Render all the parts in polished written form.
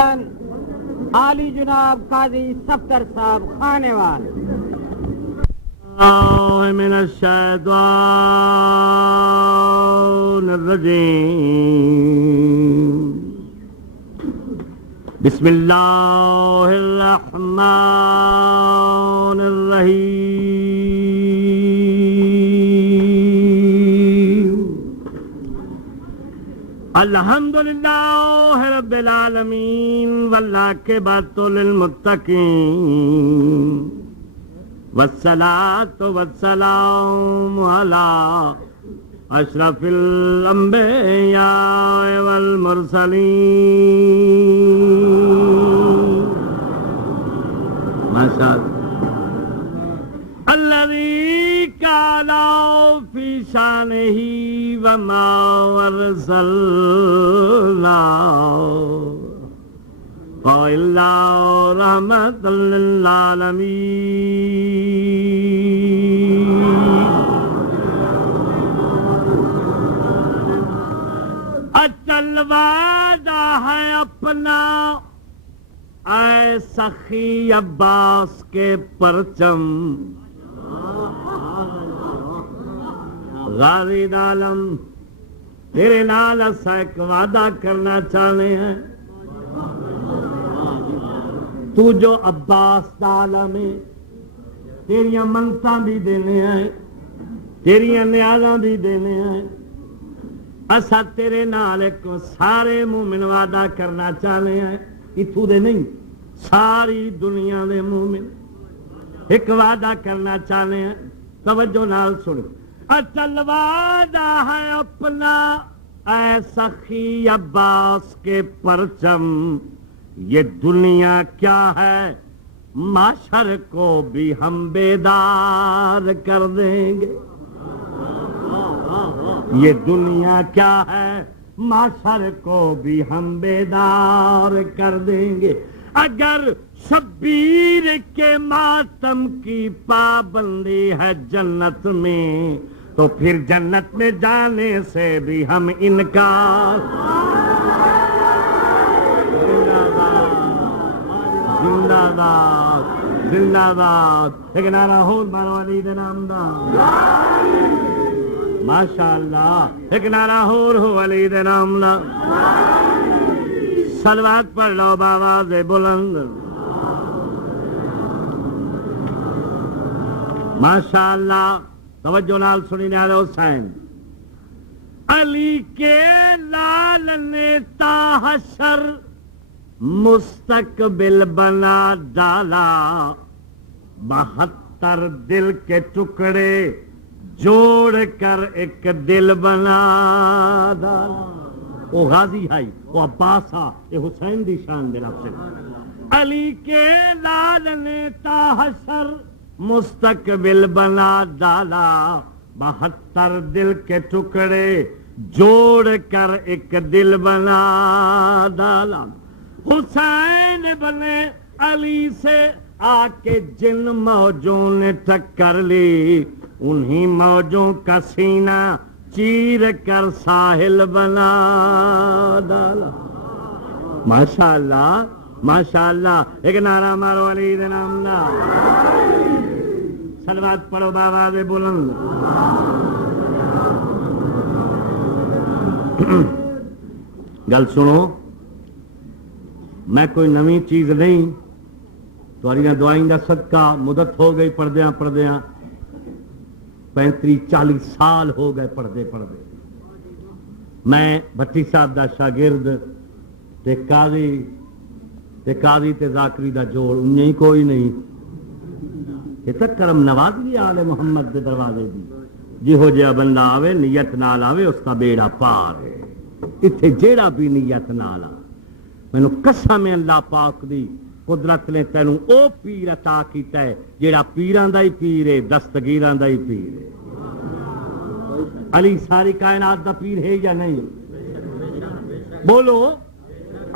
عالی جناب قاضی صفدر صاحب خانے وال من الشیطان الرجیم بسم اللہ الرحمن الرحیم الحمدللہ رب العالمین والعاقبۃ للمتقین والصلاة والسلام على اشرف الانبیاء والمرسلین ماشاءاللہ الذي قال في شانه وما ارسلنا إلا رحمة للعالمين اچل وعدہ ہے اپنا اے سخی عباس کے پرچم غازی عالم تیرے نال اسا ایک وعدہ کرنا چاہنے ہیں تو جو عباس عالم ہے تیریاں منتاں بھی دینے ہیں تیریاں نیازاں بھی دینے ہیں اسا تیرے نال ایک سارے مومن وعدہ کرنا چاہنے ہیں اتھو دے نہیں ساری دنیا دے مومن ایک وعدہ کرنا چاہنے ہیں توجہ نال سنو اچل وعدہ ہے اپنا اے سخی عباس کے پرچم یہ دنیا کیا ہے معاشر کو بھی ہم بیدار کر دیں گے یہ دنیا کیا ہے معاشر کو بھی ہم بیدار کر دیں گے اگر شبیر کے ماتم کی پابندی ہے جنت میں تو پھر جنت میں جانے سے بھی ہم انکار زندہ باد زندہ باد ایک نعرہ ہو مارو علی دے نام دا ماشاءاللہ ایک نعرہ ہو علی دے نام دا صلوات پڑھ لو بآواز بلند ماشاءاللہ توجہ نال سنی نال حسین علی کے لال نے تا حشر مستقبل بنا ڈالا 72 دل کے ٹکڑے جوڑ کر ایک دل بنا ڈالا وہ غازی ہے وہ عباس یہ حسین دی شان دے رب سے علی کے لال نے تا حشر مستقبل بنا ڈالا 72 دل کے ٹکڑے جوڑ کر ایک دل بنا ڈالا حسین بنے علی سے آ کے جن موجوں نے ٹکر لی انہی موجوں کا سینہ چیر کر ساحل بنا ڈالا ماشاءاللہ ماشاءاللہ ایک نعرہ مارو علی دے نام دا صلوات پڑھو بآواز بلند گل سنو میں کوئی نویں چیز نہیں تمہاری دعائیں دا صدقہ مدت ہو گئی پڑھدیاں 35-40 سال ہو گئے پڑھدے میں بھٹی صاحب دا شاگرد تے قاضی تے ذاکری دا جوڑ انہیں ہی کوئی نہیں یہ تک کرم نوازی آل محمد دے دروازے دی جہو جہا بندہ آوے نیت نال آوے اس کا بیڑا پار ہے اتھے جیڑا بھی نیت نال آوے میں قسم اللہ پاک دی قدرت نے تینوں او پیر عطا کیتا ہے جیڑا پیران دا ہی پیر ہے دستگیران دا ہی پیر ہے علی ساری کائنات دا پیر ہے یا نہیں بولو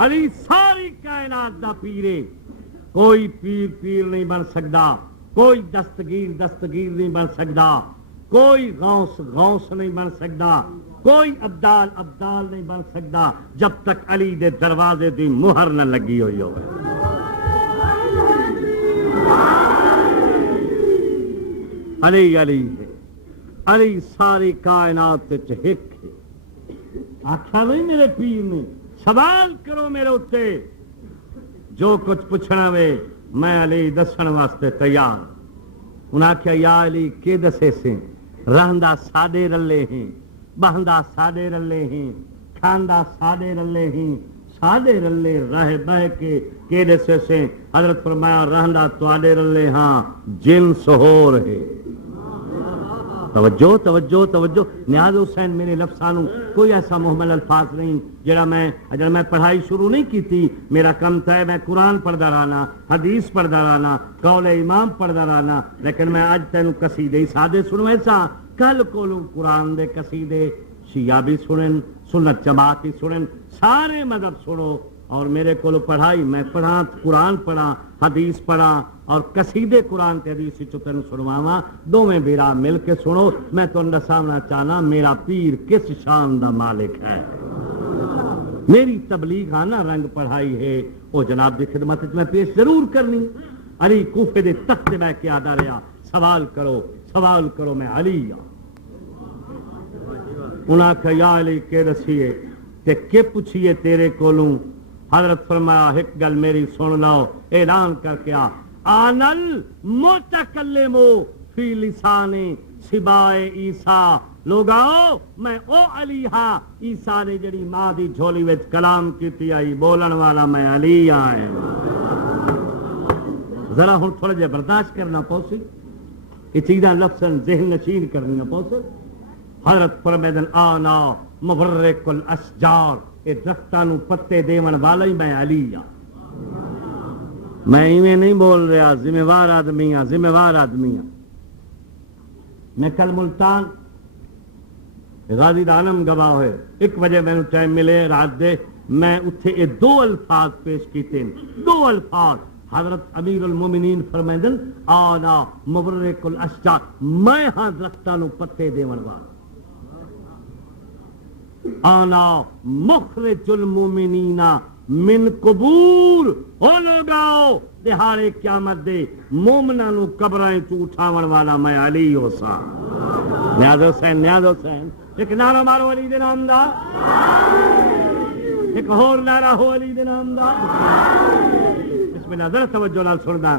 علی ساری کائنات دا پیر ہے کوئی پیر نہیں بن سکتا کوئی دستگیر نہیں بن سکتا کوئی غوث نہیں بن سکتا کوئی ابدال نہیں بن سکتا جب تک علی دے دروازے دی مہر نہ لگی ہوئی ہو. علی علی ہے، علی ساری کائنات وچ ایک ہے. آخیا نہیں میرے پیر نے سوال کرو میرے اتنے، جو کچھ پوچھنا وے میں علی دسن واسطے تیار. انہاں آخیا یا علی کے دسے سے، رہندا ساڈے رلے ہیں، بہندا ساڈے رلے ہیں، کھاندا ساڈے رلے ہیں، ساڈے رلے رہ بہ کے دسے سے. حضرت فرمایا رہندا تواڈے رلے ہاں جنس ہو رہے. توجہ توجہ توجہ. نیاز حسین میرے لفظاں کوئی ایسا محمل الفاظ نہیں جڑا میں پڑھائی شروع نہیں کی تھی. میرا کم تھا میں قرآن پڑھدا رہنا، حدیث پڑھدا رہنا، قول امام پڑھدا رہنا، لیکن میں اج تینوں قصیدے سادے سنوے سا. کل کولوں قرآن دے قصیدے شیعہ بھی سنن، سنت جماعت بھی سنن، سارے مذہب سنو. اور میرے کو پڑھائی میں پڑھا، قرآن پڑھا، حدیث پڑھا اور قصیدے قرآن تے حدیث تینوں سنواواں. دونوں بیرا مل کے سنو. میں تمہیں دسانا چاہنا میرا پیر کس شان دا مالک ہے. میری تبلیغ آنا رنگ پڑھائی ہے وہ جناب دی خدمت میں پیش ضرور کرنی. علی کوفے دے تخت تے بیٹھ کے آدا رہا سوال کرو میں علی ہاں. انہاں کہ یا علی کے دسیے تے کے پوچھیے تیرے کولوں. حضرت فرمایا ایک گل میری سن لو، اعلان کر کے آنل متکلم فی لسان سبائے عیسیٰ. لوگاؤ میں او علی ہاں عیسیٰ نے جڑی ماں دی جھولی وچ کلام کیتی آئی، بولن والا میں علی آئے. ذرا ہن تھوڑا جہا برداشت کرنا پوسی، یہ چیزاں لفظاً ذہن نشین کرنی پوسی. حضرت فرمیدن آنا مبرک الاشجار، اے درختاں نو پتے دیون والا ہی میں علی ہاں. میں ایویں نہیں بول رہا، ذمہ وار آدمی ہاں. میں کل ملتان غازی دانم گواہ ہوئے 1 بجے میں ٹائم ملے رات دے، میں اتھے یہ 2 الفاظ پیش کیتے ہیں. 2 الفاظ حضرت امیر المومنین فرمائدن آنا مبرک الاشجار، میں ہاں درختاں نو پتے دیون والا. آنا مخرج المومنین من قبور، او لوگاؤ دہاڑے قیامت دے مومناں نو قبراں چوں اٹھاون والا میں علی ہو سا. نیاز حسین ایک نعرہ مارو علی دے نام دا، ایک ہور نعرہ ہو علی دے نام دا. بسم اللہ. ذرا توجہ نال سندا.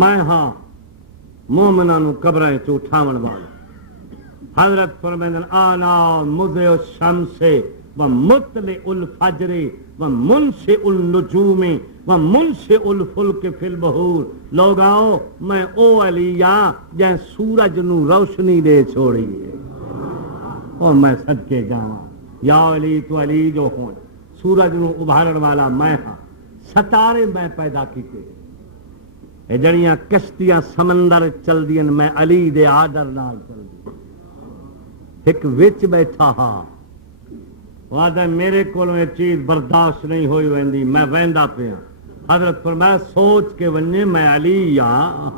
میں ہاں مومناں نو قبراں چوں اٹھاون والا. حضرت فرمائدن آنا مضع الشمس و مطلع الفجر و منشئ النجوم و منشئ الفلک فی البحور. لوگاؤ میں او علی ہاں جے سورج نو روشنی دے چھوڑی ہے. او میں صدقے جاواں یا علی تو علی جو ہوں، سورج نو ابھارن والا میں ہاں. ستارے میں پیدا کیتے، اے جڑیاں کشتیاں سمندر چل دیاں میں علی دے آڈر نال چل دی. ایک وچ بیٹھا ہاں وعدہ میرے کولوں یہ چیز برداشت نہیں ہوئی ویندی، میں ویندا پیا. حضرت فرمایا سوچ کے ونجے میں علی ہاں.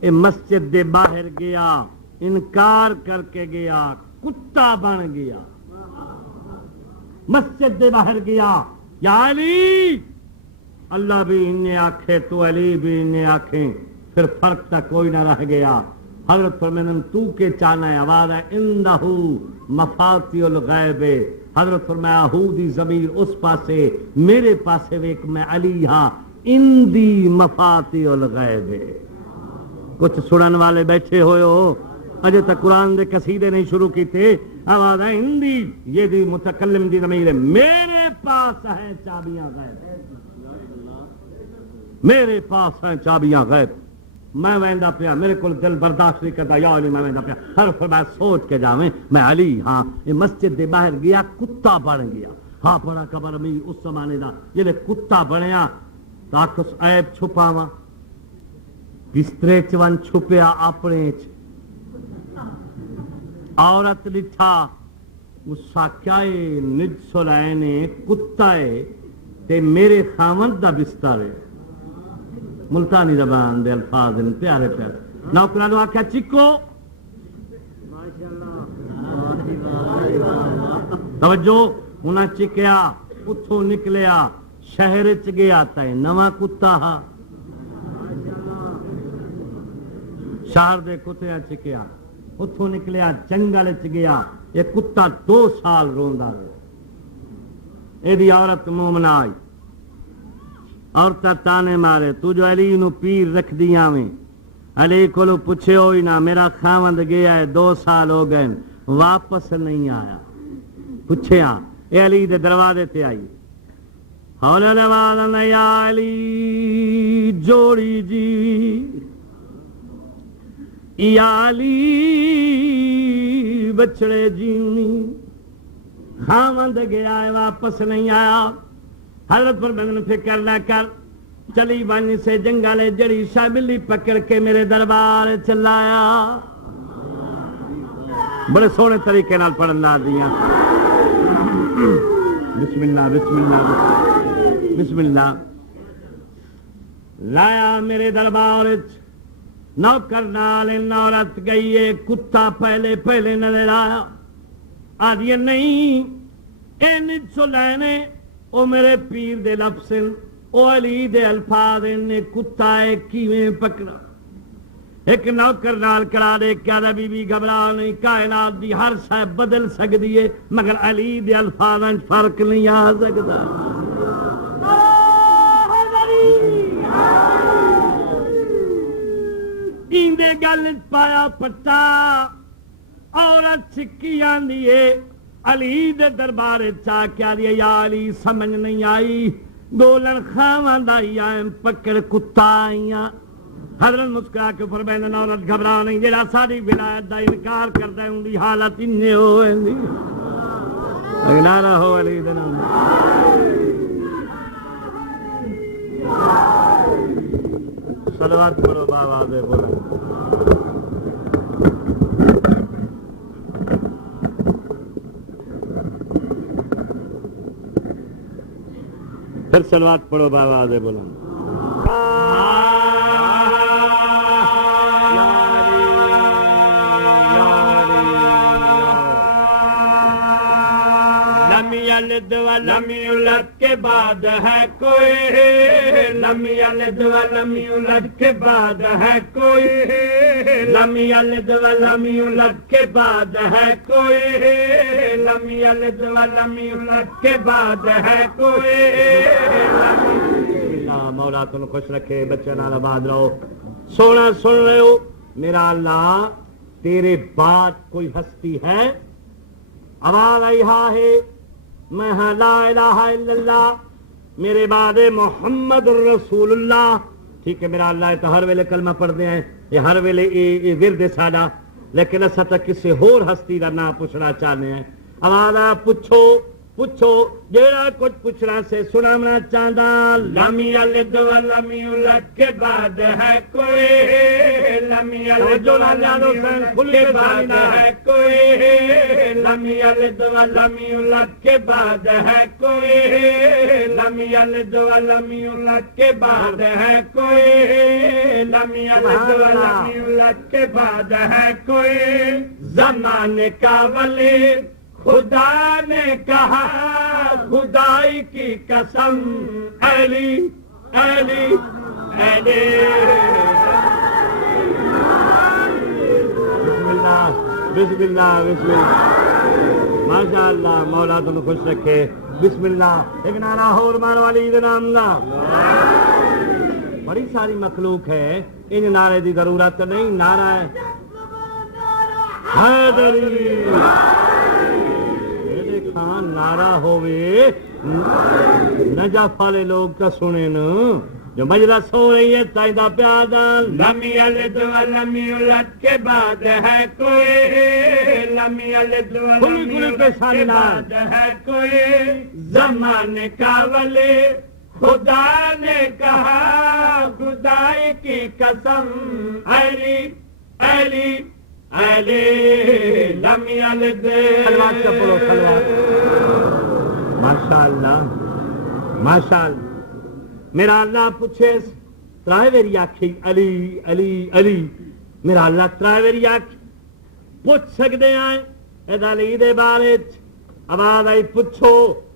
اے مسجد دے باہر گیا، انکار کر کے گیا، کتا بن گیا. مسجد دے باہر گیا یا علی، اللہ بھی انہیں آکھے تو علی بھی انہیں آکھیں، پھر فرق تک کوئی نہ رہ گیا. حضرت فرمائدن تو کے چانا ہے آواز ہے اندہ مفاتیح الغیب. حضرت فرمایا ہو دی ضمیر اس پاسے میرے پاسے ویک میں علی ہاں اندی مفاتیح الغیب. کچھ سنن والے بیٹھے ہوئے ہو اجے تک قرآن دے قصیدے نہیں شروع کیتے. آواز ہے اندی، یہ دی متکلم دی ضمیر ہے، میرے پاس ہیں چابیاں غیب، میرے پاس ہیں چابیاں غیب. میں ویندا پیا، میرے کو دل برداشت نہیں کرتا یا علی. میں ویندا پیا ہر فرمایا سوچ کے جاویں میں علی ہاں. یہ مسجد دے باہر گیا کتا بن گیا. ہاں بڑا قبر امیر اس زمانے دا جے کتا بنیا تاکہ اس عیب چھپاواں. بسترے چ ون چھپیا اپنے چ، عورت لٹھا اس آکھیا اے نجس العین کتا ہے تے میرے خاوند دا بستر ہے. ملتانی زبان دے الفاظ ان پیارے پیارے نوکران نو آکھیا چکو توجہ انہاں چکیا اتھوں نکلیا شہر چ گیا تے نواں کتا ہا شہر دے کتیاں چکیا اتھوں نکلیا جنگل چ گیا یہ کتا 2 سال روندا رہا ایدی عورت مومنہ آئی عورتہ تانے مارے تو جو علی نو پیر رکھ دیاں میں علی کولو پوچھے ہوئی نہ میرا خاوند گیا ہے 2 سال ہو گئے واپس نہیں آیا پوچھے ہاں اے علی دے دروازے تے آئی ہولا دوالا یا علی جوڑی جی یا علی بچڑے جیونی خاوند گیا ہے واپس نہیں آیا حضرت فرمایا فکر نہ کر چلی بن سے جنگل جڑی شاہ بلی پکڑ کے میرے دربار چلایا بڑے سونے طریقے نال پڑھن لا دیاں بسم اللہ بسم اللہ بسم اللہ لایا میرے دربار نوکر نال عورت گئی ہے کتا پہلے نظر آیا آدھی نہیں این چلانے او میرے پیر دے لفظ او علی دے الفاظ نے کتا ہے کیویں پکڑا ایک نوکر نال کرا دے کیا دا بی بی گھبرا نہیں کائنات دی ہر شے بدل سکدی ہے مگر علی دے الفاظ فرق نہیں آ سکدا ایندے گل پایا پٹا عورت چکی آندی ہے علی دے دربار چا کیا دیا یا علی سمجھ نہیں آئی دولن خاوند آئی آئیں پکڑ کتا آئیاں حضرت مسکرا کے فرمائیں عورت گھبرا نہیں جڑا ساری ولایت دا انکار کردا ہے ان دی حالت اننے ہوئے دی نعرہ ہو علی دے نام صلوات پڑھو بابا دے بولا پھر صلوات پڑھو بابا دے بولا یلد ولم یولد کے بعد ہے کوئی لم یلد ولم یولد کے بعد ہے کوئی لم یلد ولم یولد کے بعد ہے کوئی لم یلد ولم یولد کے بعد ہے کوئی مولا تم خوش رکھے بچے نال آباد رہو سونا سن رہے ہو میرا اللہ تیرے بعد کوئی ہستی ہے آواز آئی ہے میں لا الہ الا اللہ میرے بعد محمد رسول اللہ ٹھیک ہے میرا اللہ تو ہر ویلے کلمہ پڑھتے ہیں یہ ہر ویلے یہ ورد ساڈا لیکن اسا تک کسی ہور ہستی کا نام پوچھنا چاہتے ہیں آواز پوچھو پوچھو جیڑا کچھ پوچھنا سے سنانا چاہتا لم یلد ولم یولد کے بعد ہے کوئی لم یلد ولم یولد کے بعد ہے کوئی لم یلد ولم یولد کے بعد ہے کوئی لم یلد ولم یولد کے بعد ہے کوئی لم یلد ولم یولد کے بعد ہے کوئی زمانے کا ولی خدا نے کہا خدائی کی قسم علی علی علی بسم اللہ بسم اللہ بسم اللہ ماشاء اللہ مولا تم خوش رکھے بسم اللہ ایک نعرہ اور مان والی نام نا بڑی ساری مخلوق ہے ان نعرے دی ضرورت نہیں نعرہ ہے حیدری خان نعرہ ہوئے نجف والے لوگ کا سنے نا جو مجلس ہو رہی ہے تائیدہ پیادا لم یلد ولم یولد کے بعد ہے کوئی لم یلد ولم یولد کے بعد ہے کوئی زمانے کا ولی خدا نے کہا خدائی کی قسم علی علی علی لم یلد سلوات کا پڑھو سلوات ماشاءاللہ ماشاءاللہ میرا اللہ پوچھے ترائے ویری آکھی علی علی علی میرا اللہ ترائے ویری آکھی پوچھ سکتے ہیں اے علی دے بارے آواز آئی پوچھو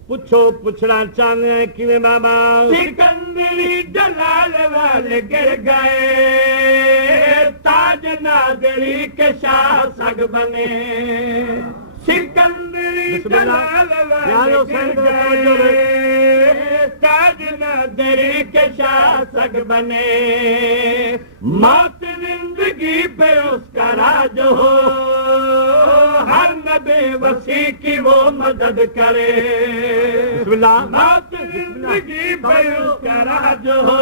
پوچھو پوچھنا چاہتے ہیں کیویں بابا سکندری جلال والے گر گئے تاج نادری کے شاہ سگ بنے سکندری جلال والے گر گئے تاج نادری کے شاہ سگ بنے موت زندگی پہ اس کا راج ہو ہر نبی وسیع کی وہ مدد کرے بسم اللہ موت زندگی پہ اس کا راج ہو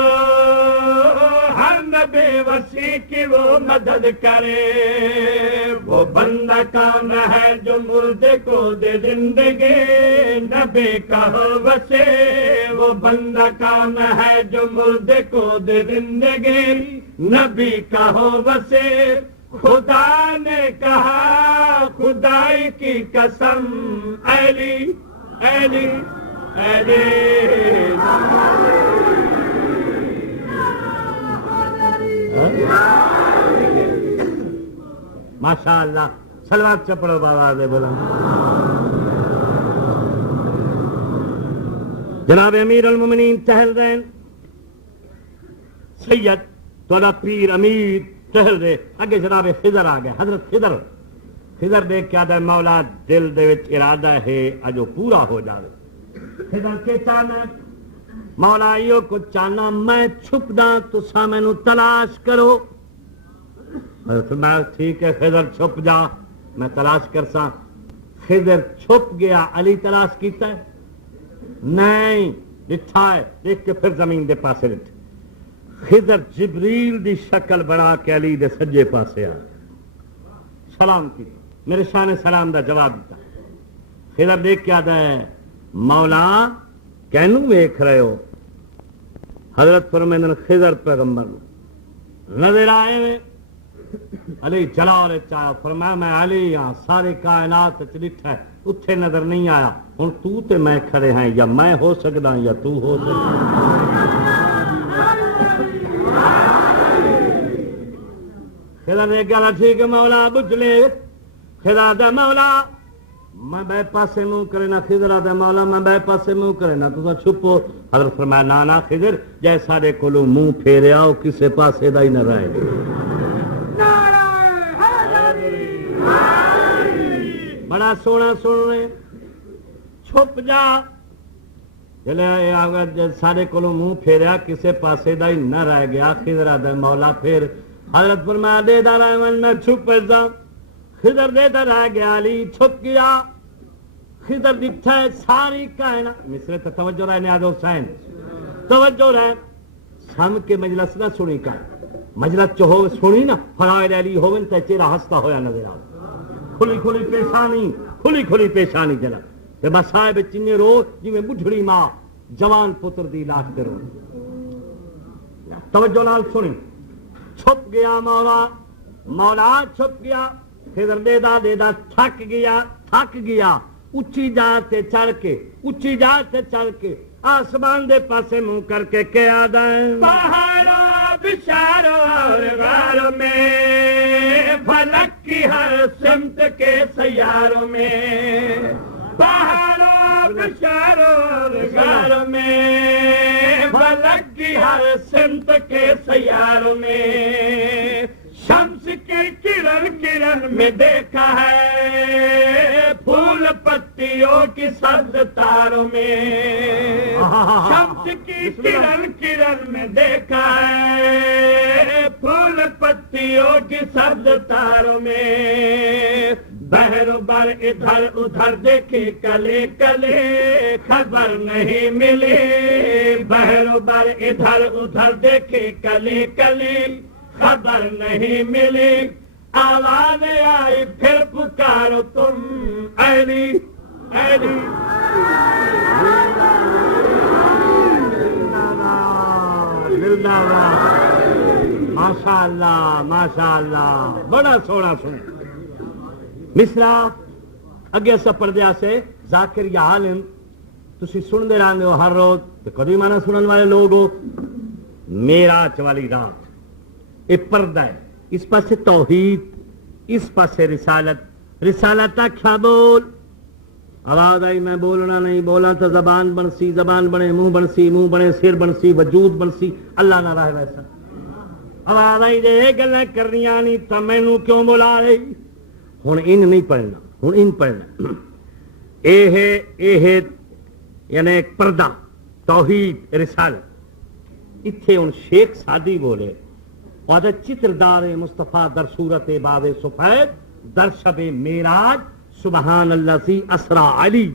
ہر نبی وسیع کی وہ مدد کرے وہ بندہ کون ہے جو مردے کو دے زندگی نبی کہو وسے وہ بندہ کون ہے جو مردے کو دے زندگی نبی کہو وسے خدا نے کہا خدائی کی قسم علی علی علی ماشاء اللہ سلوات چپڑو بابا دے بولا جناب امیر المومنین ٹہل رہے ہیں سید تھوڑا پیر امیر ٹہل رہے اگے جناب خضر آ گئے حضرت خضر دیکھ کے آدھا مولا دل دے وچ ارادہ ہے اجو پورا ہو جاوے خضر کے چاہنا مولا ایو کو چاہنا میں چھپ دا تسا مینوں تلاش کرو میں ٹھیک ہے خضر چھپ جا میں تلاش کرساں خضر چھپ گیا علی تلاش کیتا ہے نہیں لٹھا ہے دیکھ کے پھر زمین دے پاسے لٹھ خضر جبریل دی شکل بنا کے علی دے سجے پاسے آ سلام کی میرے شان سلام دا جواب دیتا خضر دیکھ کے آتا ہے مولا کینوں ویکھ رہے ہو حضرت فرمائیں خضر پیغمبر نظر آئے میں علی جلال چاہا فرمایا میں علی ہاں سارے کائنات چلٹھا ہے اتھے نظر نہیں آیا ہن تو تے میں کھڑے ہیں یا میں ہو سکدا یا تو ہو سکدا خدا نے کہا ٹھیک ہے مولا بجھ لے خدا دے مولا میں بے پاسے منہ کرے نا خضر دے مولا میں بے پاسے منہ کرے نا تو چھپو حضرت فرمایا نانا خضر جے سارے کولوں منہ پھیریا او کسے پاسے دا ہی نہ رہے بڑا سونا سن رہے چھپ جا چلے سارے کولوں منہ پھیریا کسے پاسے دا ہی نہ رہ گیا خضر دے مولا پھر حضرت فرمایا دے دا رہا من نہ چھپ جا خضر دے دا رہ گیا علی چھپ گیا خضر دکھتا ہے ساری کائنات مصرے تو توجہ رہے نیاز حسین توجہ رہے سم کے مجلس نہ سنی کا مجلس چو ہو سنی نا فرائد علی ہوگن تے چہرہ ہستا ہویا نظر آ کھلی کھلی پیشانی جلا تے مسائب چنے رو جی میں بڑھڑی ماں جوان پتر دی لاش تے رو توجہ نال سنی چھپ گیا مولا چھپ گیا خضر دے دا تھک گیا اچھی جاتے چڑھ کے آسمان دے پاسے منہ کر کے کیا دیں پہاڑوں بشاروں اور غاروں میں فلک کی ہر سمت کے سیاروں میں پہاڑوں بشاروں اور غاروں میں فلک کی ہر سمت کے سیاروں میں شمس کے کرن میں دیکھا ہے پھول پتیوں کی سبز تاروں میں شمس کی کرن میں دیکھا ہے پھول پتیوں کی سبز تاروں میں بہر بر ادھر ادھر دیکھے کلے کلے خبر نہیں ملی بہر بر ادھر ادھر دیکھے کلے کلے خبر نہیں ملی آواز آئی پھر پکارو تم علی علی ماشاء اللہ بڑا سونا سن مصرا اگے سا پردیا سے ذاکر یا عالم تسی سن دے رہے ہو ہر روز کدی مانا سنن والے لوگ ہو میراج والی رات یہ پردہ ہے، اس پاسے توحید، اس پاسے رسالت، رسالت آکھیا بول، آواز آئی میں بولنا نہیں، بولا تو زبان بنسی، زبان بنے منہ بنسی، منہ بنے سر بنسی، وجود بنسی، اللہ نہ رہے ویسا۔ آواز آئی جے یہ گلیں کرنیاں نہیں تو مینوں کیوں بلا رہی؟ ہن ان نہیں پڑھنا، ہن ان پڑھنا، اے یعنی ایک پردہ، توحید، رسالت۔ اتھے ہن شیخ سادی بولے اور چتردار مصطفیٰ در صورت باب سفید در شب معراج سبحان اللہ سی اسرا علی۔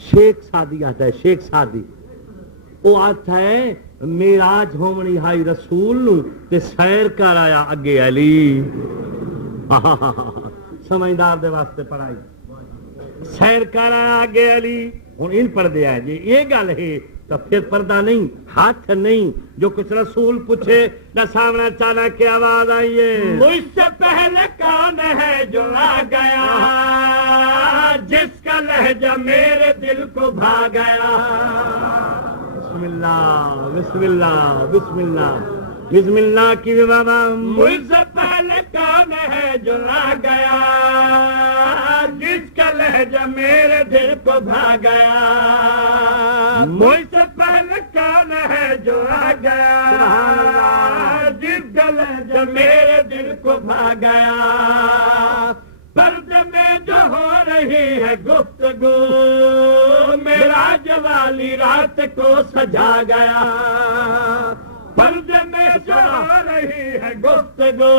شیخ سادی آتا ہے، شیخ سادی وہ آتا ہے معراج ہومنی ہائی رسول تے سیر کر آیا اگے علی۔ سمجھدار دے واسطے پڑھائی، سیر کر آیا اگے علی۔ ہوں ان پڑھ دیا جی یہ گل ہے تو پھر پردہ نہیں، ہاتھ نہیں، جو کچھ رسول پوچھے نہ سامنے چالا کی آواز آئیے مجھ سے پہلے کون ہے جو آ گیا، جس کا لہجہ میرے دل کو بھا گیا۔ بسم اللہ بسم اللہ بسم اللہ بسم اللہ کی بابا۔ مجھ سے پہلے کون ہے جو آ گیا، جس کا لہجہ میرے دل کو بھا گیا۔ مجھ سے پہلے کون ہے جو آ گیا، جس کا لہجہ میرے دل کو بھا گیا۔ پردے میں جو ہو رہی ہے گفتگو، معراج والی رات کو سجا گیا۔ پردے میں جو ہو رہی ہے گفتگو،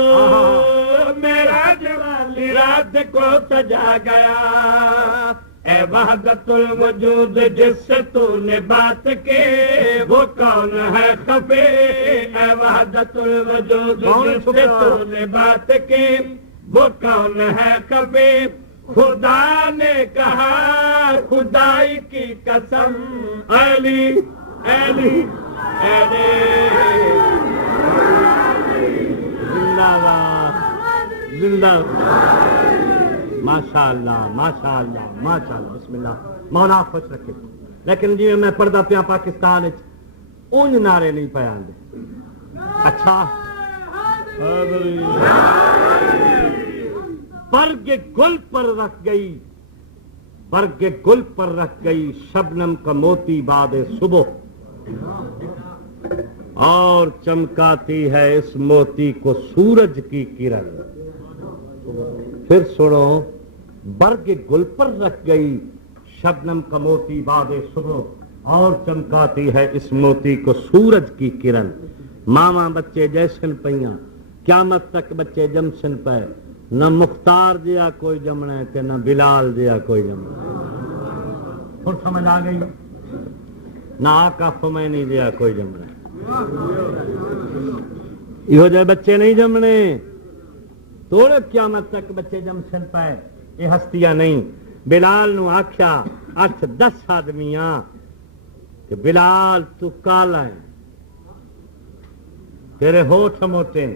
معراج والی رات کو سجا گیا۔ اے وحدت الوجود جس سے تو نے بات کی، وہ کون ہے خفی؟ اے وحدت الوجود جس سے تو نے بات کی، وہ کون ہے خفی؟ خدا نے کہا خدائی کی قسم، علی علی علی۔ زندہ باد زندہ، ماشاء اللہ ماشاء اللہ ماشاء اللہ، بسم اللہ، مولا خوش رکھے۔ لیکن جی میں پردہ پیا پاکستان اونج نعرے نہیں پہ آندے۔ اچھا برگ گل پر رکھ گئی، برگ گل پر رکھ گئی شبنم کا موتی بعد صبح، اور چمکاتی ہے اس موتی کو سورج کی کرن۔ پھر سنو، برگ گل پر رکھ گئی شبنم کا موتی بعد صبح، اور چمکاتی ہے اس موتی کو سورج کی کرن۔ ماما بچے جیسن پئیاں، قیامت تک بچے جمسن پے، نہ مختار جیا کوئی جمنا ہے نہ بلال جیا کوئی جمنا۔ پھر سمجھ آ گئی؟ نہ آقا خمینی جیا کوئی جمنا ہے، یہ جائے بچے نہیں جمنے، توڑے قیامت تک بچے جمسن پائے، یہ ہستیاں نہیں۔ بلال نو آکھیا 8-10 آدمیاں کہ بلال تو کالا ہے، تیرے ہوٹھ موٹے،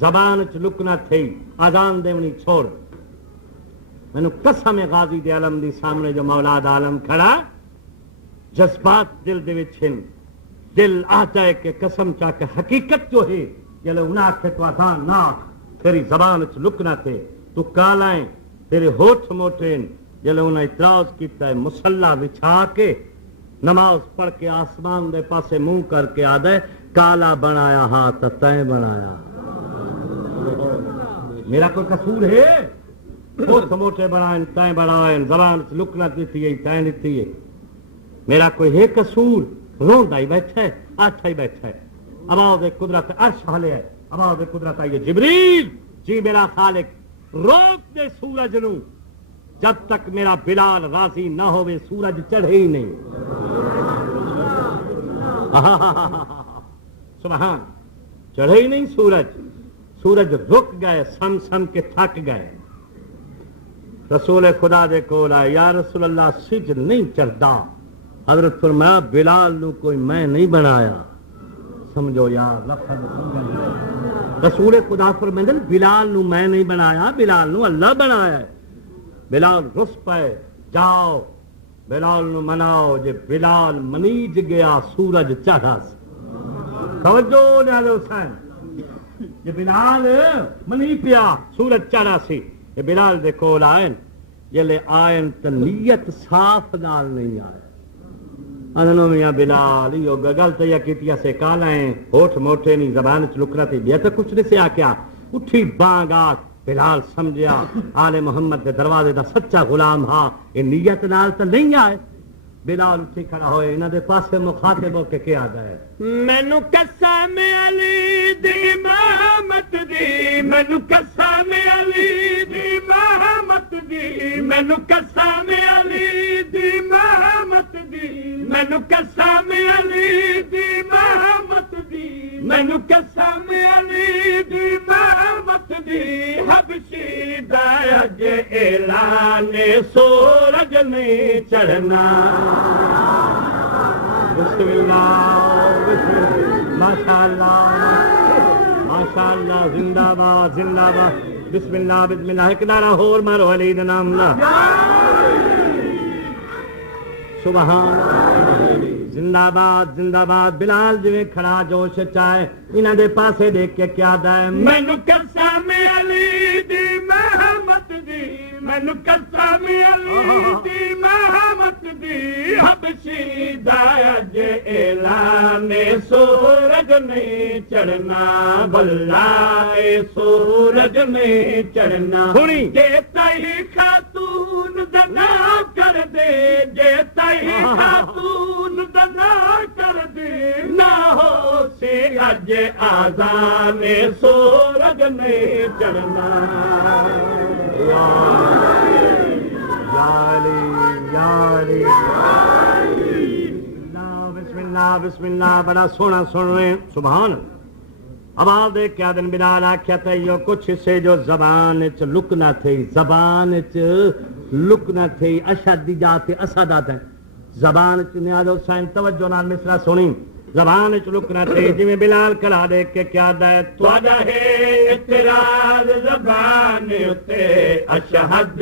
زبان چ لکنا تھی، آزان دیونی چھوڑ۔ میں قسم غازی دے عالم دی سامنے جو مولا دا عالم کھڑا، جذبات دل دے وچ ہن، دل آتا ہے کہ قسم چاہ کے حقیقت جو ہے جلے انہاں آکھے تو آزان نہ آکھ، تیری زبان چ لکنا تھے، تو کالا ہے، تیرے ہوٹھ موٹے، جلے انہاں اعتراض کیتا ہے مسلح بچھا کے نماز پڑھ کے آسمان دے پاسے منہ کر کے آدھے کالا بنایا ہاتھ تیں بنایا۔ میرا کوئی قصور ہے؟ ہوٹھ موٹے بنائیں تیں بنائیں، زبان چ لکنا دیتی ہے تیں دیتی ہے، میرا کوئی ہے قصور؟ روندا ہی بیٹھا ہے، آٹھا ہی بیٹھا ہے۔ اب آؤ قدرت عرش ہلے ہے، اب آؤ قدرت آئی ہے جبریل جی میرا خالق روک دے سورج نو، جب تک میرا بلال راضی نہ ہوئے سورج چڑھے ہی نہیں۔ سبحان، چڑھے ہی نہیں سورج، سورج رک گئے، سم سم کے تھک گئے۔ رسول خدا دے کول آئے، یا رسول اللہ سج نہیں چڑھتا۔ حضرت فرمایا بلال نو کوئی میں نہیں بنایا، سمجھو یار لفظ۔ رسول خدا فرمائے بلال نو میں نہیں بنایا، بلال نو اللہ بنایا ہے۔ بلال رس پائے، جاؤ بلال نو مناؤ، جے بلال منیج گیا سورج چڑھا سی۔ توجہ نال حسین یہ بلال منی پیا سورج چڑھا سی یہ بلال دے کول آئن جلے آئن تو نیت صاف نال نہیں آئے انہوں میاں بلال یہ گل تو یا کیتیا سے کالائیں ہوٹھ موٹے نہیں زبان چ لکنا تھی دیا تو کچھ نہیں سے آ کیا اٹھی بانگ آ بلال سمجھیا آل محمد دے دروازے دا سچا غلام ہاں یہ نیت نال تو نہیں آئے بلال اٹھی کھڑا ہوئے انہاں دے پاسے مخاطب ہو کے کیا گئے مینوں قسم علی دی امامت دی مینوں قسم علی دی امامت دی مینوں قسم علی دی امامت دی مینوں قسم علی دی امامت دی مینوں قسم علی دی امامت دی حبشی دا اج اعلان سورج نہیں چڑھنا بسم اللہ ماشاءاللہ زندہ باد زندہ باد بسم اللہ ایک نعرہ اور مارو علی دا نام اللہ سبحان زندہ باد بلال جویں کھڑا جوش چائے انہاں دے پاسے دیکھ کے کیا دائے مینوں قسم علی دی محمد دی مینوں قسم علی دی محمد دی حبشی دا اج اعلان سورج نہیں چڑھنا واللہ سورج نہیں چڑھنا سنی جے تائی خاتون دا نام کر دے جے تائی خاتون دا نام کر دے نہ ہو سی اج آذان سورج نہیں چڑھنا بسم اللہ بڑا سونا سن رہے سبحان اب آپ دیکھ کیا دن بلال آکھیا تھا یہ کچھ سے جو زبان چ لکنا تھی زبان چ لکنا تھی اشدیات اسدات زبان چ نیاز حسین توجہ نال مصرع سنی زبان چ لکنا تھی جویں بلال کلا دیکھ کے کیا دے تواڈا ہے اعتراض زبان اتے اشہد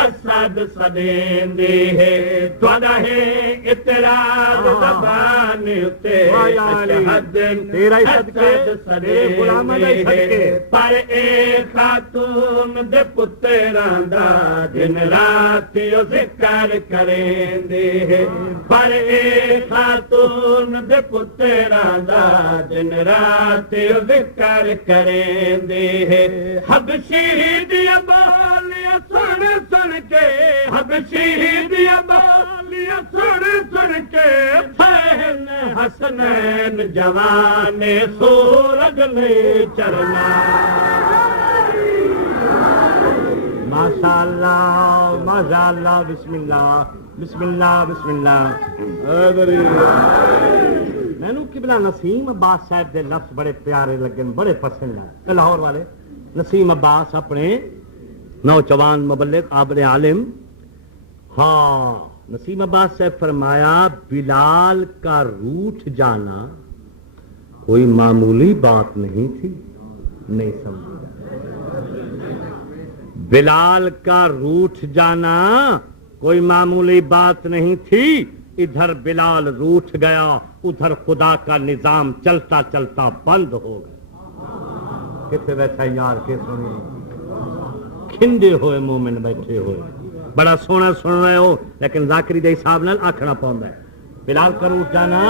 اسد سدیندی ہے تواڈا ہے اعتراض زبان اتے اشہد تیرا ہی صدقے تیرے غلاماں دا ہی صدقے پر اے خاتون دے پتراں دا دن رات او ذکر کریندی ہے پر اے خاتون دے پتراں دا دن رات ذکر کریندی ہے حبشی دیا بالیاں سن سن کے حبشی دیا بالیاں سن سن کے حسین حسنین جوان سورج نہیں چڑھنا ماشاءاللہ بسم اللہ بسم اللہ بسم اللہ مینوں قبلہ نسیم عباس صاحب دے لفظ بڑے پیارے لگن بڑے پسند ہیں لاہور والے نسیم عباس اپنے نوجوان مبلغ عابد عالم ہاں نسیم عباس صاحب فرمایا بلال کا روٹھ جانا کوئی معمولی بات نہیں تھی نہیں سمجھا بلال کا روٹھ جانا کوئی معمولی بات نہیں تھی ادھر بلال روٹھ گیا ادھر خدا کا نظام چلتا چلتا بند ہو گیا کتنے بیٹھا یار کے سنی کھندے ہوئے مومن بیٹھے ہوئے بڑا سونا سن رہے ہو لیکن ذاکری دے حساب نال آکھنا پوندا ہے بلال کا روٹھ جانا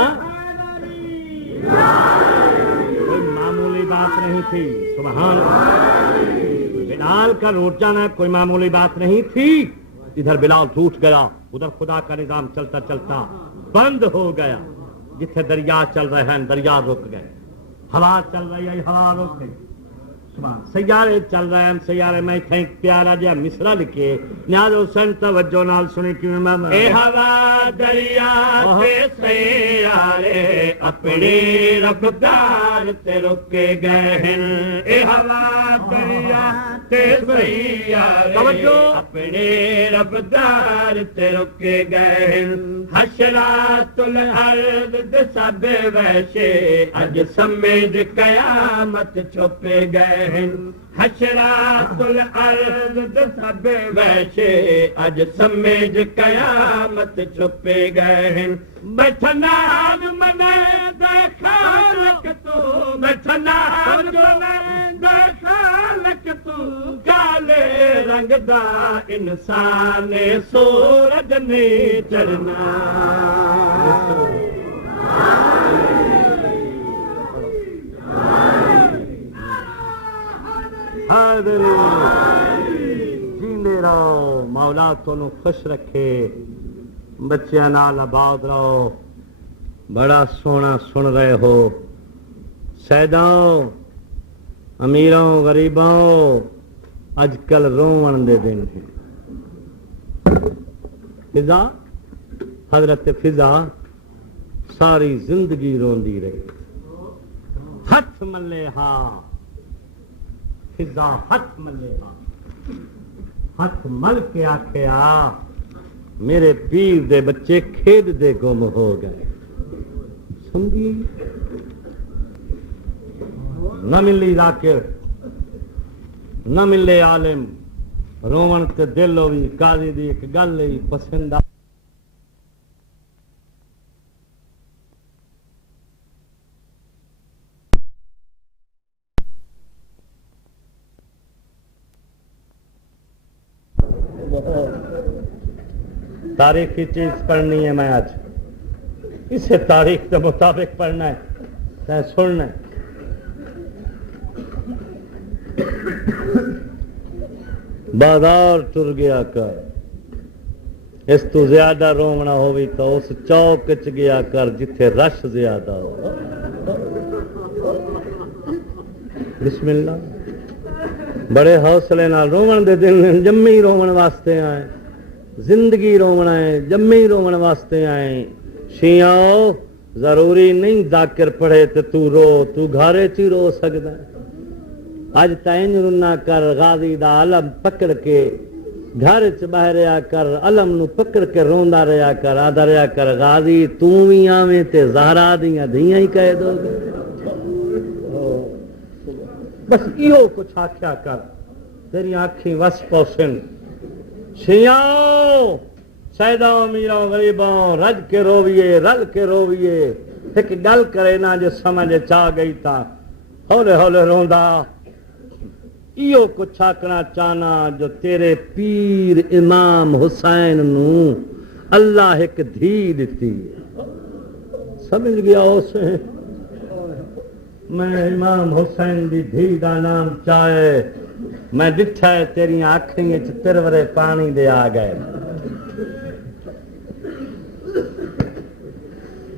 کوئی معمولی بات نہیں تھی سبحان اللہ بلال کا روٹھ جانا کوئی معمولی بات نہیں تھی ادھر بلال ٹوٹ گیا ادھر خدا کا نظام چلتا چلتا بند ہو گیا جتھے دریا چل رہے ہیں دریا رک گئے ہوا چل رہی ہے ہوا رک گئی سیارے چل رہے ہیں سیارے میں ایک پیارا جہا مصرع لکھے نیاز حسین توجہ نال سنی کیوں اے ہوا دریا تے سیارے اپنی رفتار تے رکے گئے ہیں اے ہوا دریا تے سیارے اپنی رفتار تے رکے گئے ہیں حشرات الارض دے سب ویشے اج سمجھ قیامت چھپے گئے حشرات الارض دے سب ویشے اج سمجھ قیامت چھپے گئے ہیں بیٹھنان منے خالق تو بیٹھا نال جو لیندا خالق تو کالے رنگ دا انسان سورج نے چڑھنا حاضر جیندے رہو مولا تانوں خوش رکھے بچیاں نال آباد رہو بڑا سونا سن رہے ہو سیداں امیراں غریباں اج کل رون دے دن ہیں فضا حضرت فضا ساری زندگی روندی رہی ہاتھ ملے ہاں فضا ہاتھ ملے ہاں ہاتھ مل کے آکھیا میرے پیر دے بچے کھید دے گم ہو گئے سمجھی نہ ملی ذاکر نہ ملے عالم رومن تے دل ہوئی قاضی دی ایک گل ہی پسند تاریخی چیز پڑھنی ہے میں آج اسے تاریخ کے مطابق پڑھنا ہے چاہے سننا ہے بازار ٹر گیا کر اس تو زیادہ رومنا ہوئی تو اس چوک چ گیا کر جتھے رش زیادہ ہو بسم اللہ بڑے حوصلے نال رومن دے دن جمی رومن واسطے آئے زندگی رومنا ہے جمی رومن واسطے آئے شیعو ضروری نہیں ذاکر پڑھے تو رو تو گھارے چی رو سکتا ہے اج تائن رنا کر غازی دا علم پکڑ کے گھر چ باہر آ کر علم نو پکڑ کے روندا رہیا کر آدا رہیا کر غازی تو وی آویں تے زہرا دیاں دھیاں ہی کہہ دو گے بس ایو کچھ آکھیا کر تیری آنکھیں وس پوسن شیعو سیداں امیراں غریباں رج کے رویے رل کے رویے ایک گل کرے نا جو سمجھ چا گئی تا ہولے ہولے روندا ایو کچھ آکھنا چاہنا جو تیرے پیر امام حسین نو اللہ ایک دھی دتی سمجھ گیا اسے میں امام حسین دی دھی دا نام چاہے میں ڈٹھا ہے تیری آنکھیں ترورے پانی دے آ گئے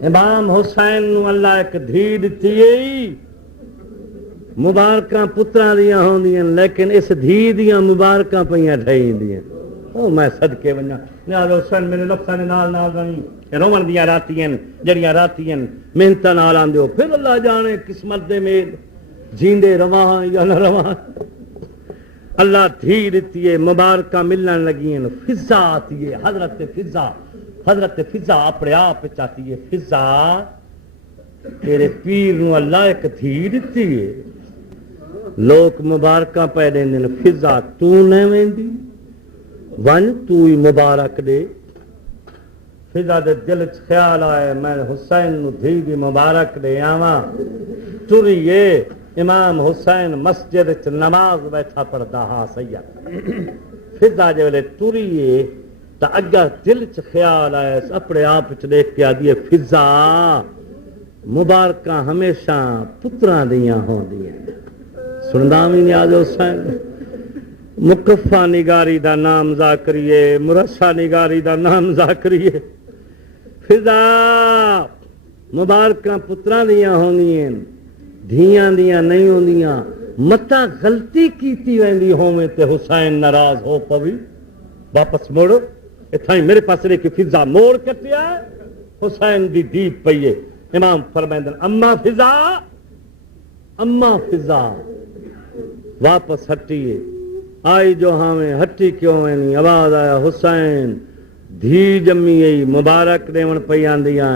امام حسین نو اللہ ایک دھی دتی مبارکاں پتراں دیاں ہوندیاں لیکن اس دھی دیاں مبارکاں پئیاں ڈھائیندیاں او میں صدقے ونجاں نیاز حسین میرے لفظاں دے نال نال رہی رومن دیاں راتیاں جڑیاں راتیاں محنتاں نال آندے ہو پھر اللہ جانے قسمت دے میل جیندے رواں یا نہ رواں اللہ دھی دتی ہے مبارکاں ملن لگیاں فضا آتی ہے حضرت فضا اپنے آپ چاہتی ہے فضا تیرے پیر نو اللہ ایک دھی دتی ہے لوگ مبارکاں پہ دین فضا تو نہ ویندی ون تو ہی مبارک دے فضا دے دل چ خیال آئے میں حسین نو دھی دی مبارک دے آواں ٹریے امام حسین مسجد چ نماز بیٹھا پڑھدا ہاں سید فضا جے ویلے ٹریے تا اگا دل چ خیال آئے اپنے آپ چ دیکھ کے آدھی فضا مبارکاں ہمیشہ پتراں دیاں ہوندیاں سندا وی نیاز حسین مکفا نگاری دا نام ذاکریے مرسا نگاری دا نام ذاکریے فضا مبارکاں پتراں دیاں ہوندیاں دھیاں دیاں نہیں ہوندیاں متا غلطی کیتی ویندی ہوویں تے حسین ناراض ہو پوی واپس مڑ اتھاں میرے پاس لے کے فضا موڑ کٹیا حسین دی دیپ پئیے امام فرمائندن اما فضا واپس ہٹیے آئی جو ہاویں ہٹی کیوں نہیں آواز آیا حسین دھی جمی گئی مبارک دیون پئی آندیاں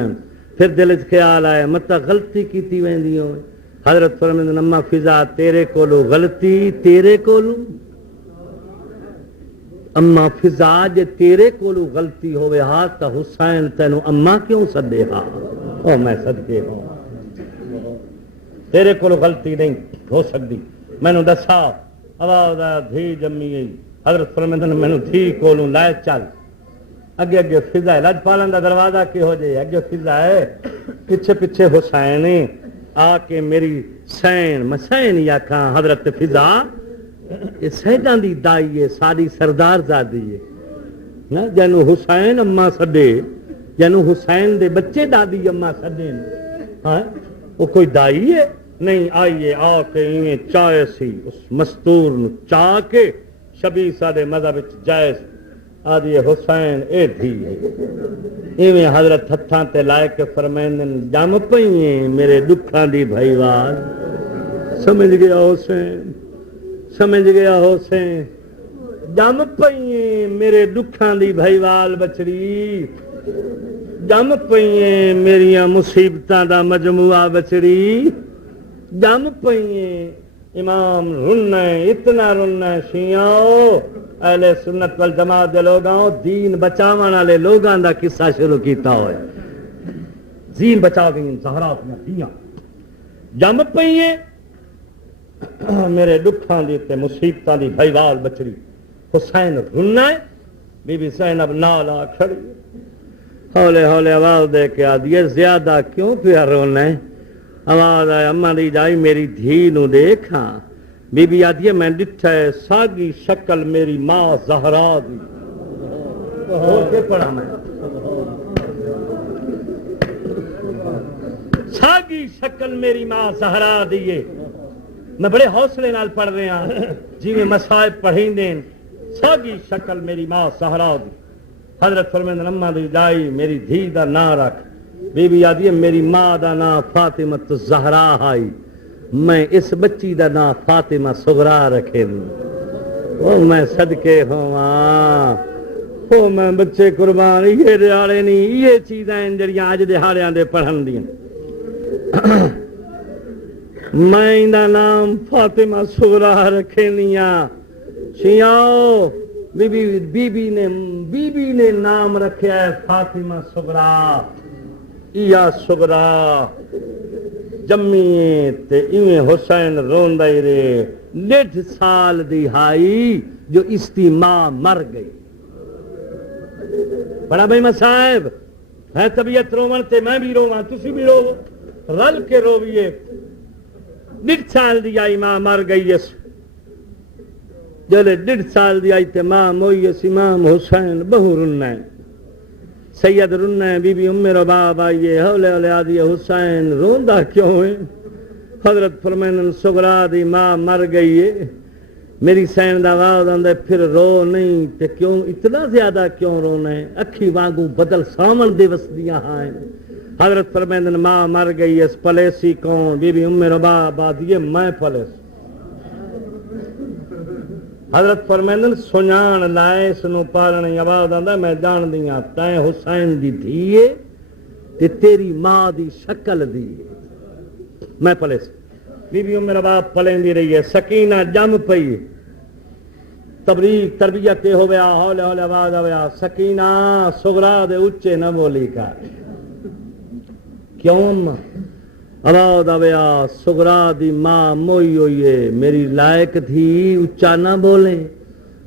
پھر دل چ خیال آیا متا غلطی کیتی ویندی ہوئے حضرت فرمائندن اما فضا تیرے کولو غلطی تیرے کولو اما فضا جے تیرے کولو غلطی ہوئے ہاں تا حسین تینو اما کیوں سدے ہاں او میں صدقے ہوں تیرے کو غلطی نہیں ہو سکتی، مینوں دسا آواز آیا دھی جمی گئی، حضرت فرمیندے نے مینوں دھی کولوں لائے چل، اگے اگے فضا ہے، لجپالن دا دروازہ کہو جے اگے فضا ہے، پیچھے پیچھے حسین آ کے میری سین مسین یا کھاں حضرت فضا یہ سیداں دی دائی ہے، ساری سردار زادی ہے نا، جنوں حسین اما سڈے، جنوں حسین دے بچے دادی اما سڈے، ہاں وہ کوئی دائی ہے نہیں، آئیے آ کے ایویں چائے سی اس مستور نو چا کے شبی ساڈے مذہب وچ جائز آدھی حسین اے دھی ایویں حضرت ہتھاں تے لائے کے فرمائندن جم پئیں میرے دکھاں دی بھائیوال، سمجھ گیا حسین، سمجھ گیا حسین، جم پئیں میرے دکھاں دی بھائیوال بچڑی، جم پئیں میریاں مصیبتاں دا مجموعہ بچڑی، جم پئیں امام رننا اتنا رننا شیعوں اہل سنت والجماعت دے لوگاں دین بچاون والے لوگاں دا قصہ شروع کیتا ہوئے، دین بچا گئیں زہرا اپنی دھیاں، جم پئیں میرے دکھاں دی تے مصیبتاں دی بھائیوال بچڑی، حسین رننا ہے، بی بی زینب نال آ کھڑی ہولے ہولے آواز دے کے آدھی زیادہ کیوں پیا رونا ہے، آواز آئے اما دی جائی میری دھی نو دیکھاں، بی بی آدھی میں ڈٹھا ہے ساگی شکل میری ماں زہرا دی، اور کے پڑھا میں ساگی شکل میری ماں زہرا دیے، میں بڑے حوصلے نال پڑھ رہے ہیں جی میں مصائب پڑھیں دیں، ساگی شکل میری ماں زہرا دی، حضرت فرمیندے اما دی جائی میری دھی دا نام رکھ، بی بی آدھی میری ماں دا نام فاطمہ زہرا آئی، میں اس بچی دا نام فاطمہ صغرا رکھے وہ میں صدقے ہواں، وہ میں بچے قربان یہ دیہڑے نہیں یہ چیزاں جڑیاں اج دیہڑیاں دے پڑھن دیاں، میں دا نام فاطمہ صغرا رکھے نیاں، شیعوں بی بی نے نام رکھیا ہے فاطمہ صغرا، یا صغرا جمی تے ایویں حسین روندا ہی رہے، 1.5 سال دی ہائی جو اس دی ماں مر گئی، بڑا بھائی صاحب ہے طبیعت روون تے میں بھی رواں تسی بھی رو رل کے رویے، 1.5 سال دی آئی ماں مر گئی اس جلے 1.5 سال دی آئی تے ماں موئی اس امام حسین بہو رننا ہے، سید رننا ہے، بی بی ام رباب آئیے ہولے ہولے آدھی حسین روندا کیوں ہے، حضرت فرمائن صغرا دی ماں مر گئی ہے، میری سین دا آواز آندا پھر رو نہیں تے کیوں اتنا زیادہ کیوں رونا ہے، اکھی وانگو بدل سامن دے وسدیاں ہیں، حضرت فرمائن ماں مر گئی اس پلیسی کون، بی بی ام رباب آدھی میں پلیس، حضرت فرمیندن سنان لائے سنو پالنے آواز آندا میں جان دیاں تائیں حسین دی دھیے تے تیری ماں دی شکل دی، میں پلے سے بی بی میرا باپ پلیں دی رہی ہے، سکینہ جم پئی تبریک تربیت ہو گیا، ہولے ہولے آواز آیا سکینہ صغرا دے اچے نہ بولی کر، کیوں آواز آیا صغرا دی ماں موئی ہوئی ہے، میری لائق تھی اچا نہ بولے،